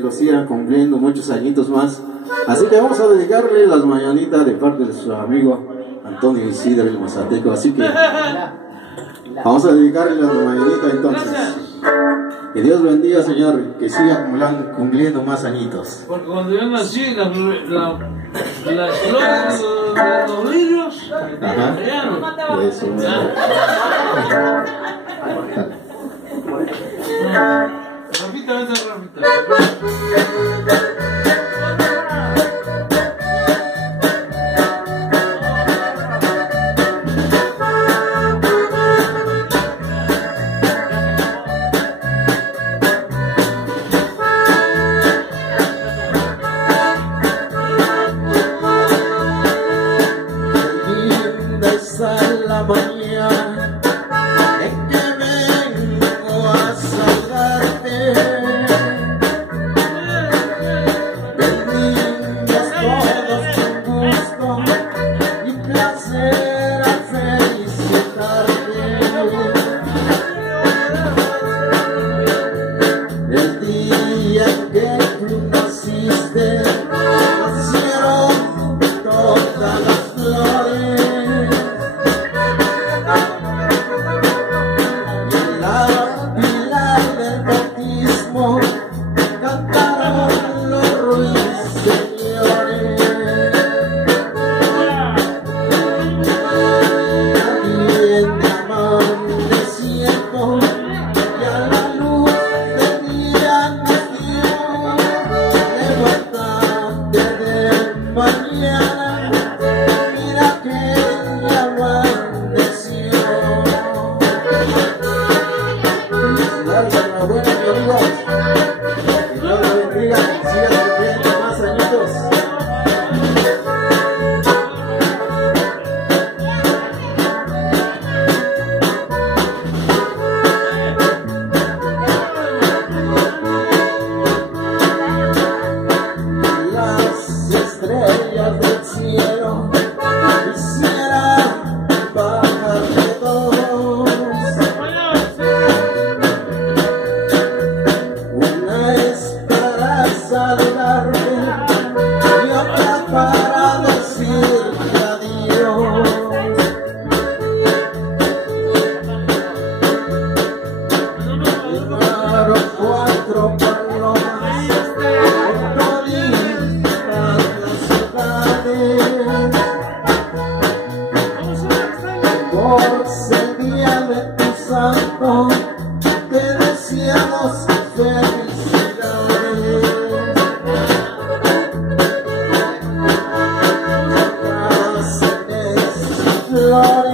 lo sigan cumpliendo muchos añitos más. Así que vamos a dedicarle las mañanitas de parte de su amigo Antonio Isidro el Mazateco. Así que vamos a dedicarle las mañanitas entonces. Que Dios bendiga, Señor, que siga cumpliendo más añitos. Porque cuando yo nací, las flores de los lirios, Eso. Rafita, vente, Rafita. La mañana en que vengo a saludarte, bendigas todos con gusto y placer a felicitarte. El día en que tú naciste, nacieron todas las flores. Cantaron los ruiseñores, también amaneciendo, y a la luz del día nos dio, levántate de mañana, mira que ya amaneció. Felicidades, enhorabuena, mi amigo. Dios lo bendiga, sigan cumpliendo más añitos. Las estrellas del cielo quisieran bajar de todos. Una es para saludarte y otra para decirte adiós. Llevaron 4 palomas toditas las ciudades por ser día de tu santo. Te deseamos felicidades. Flores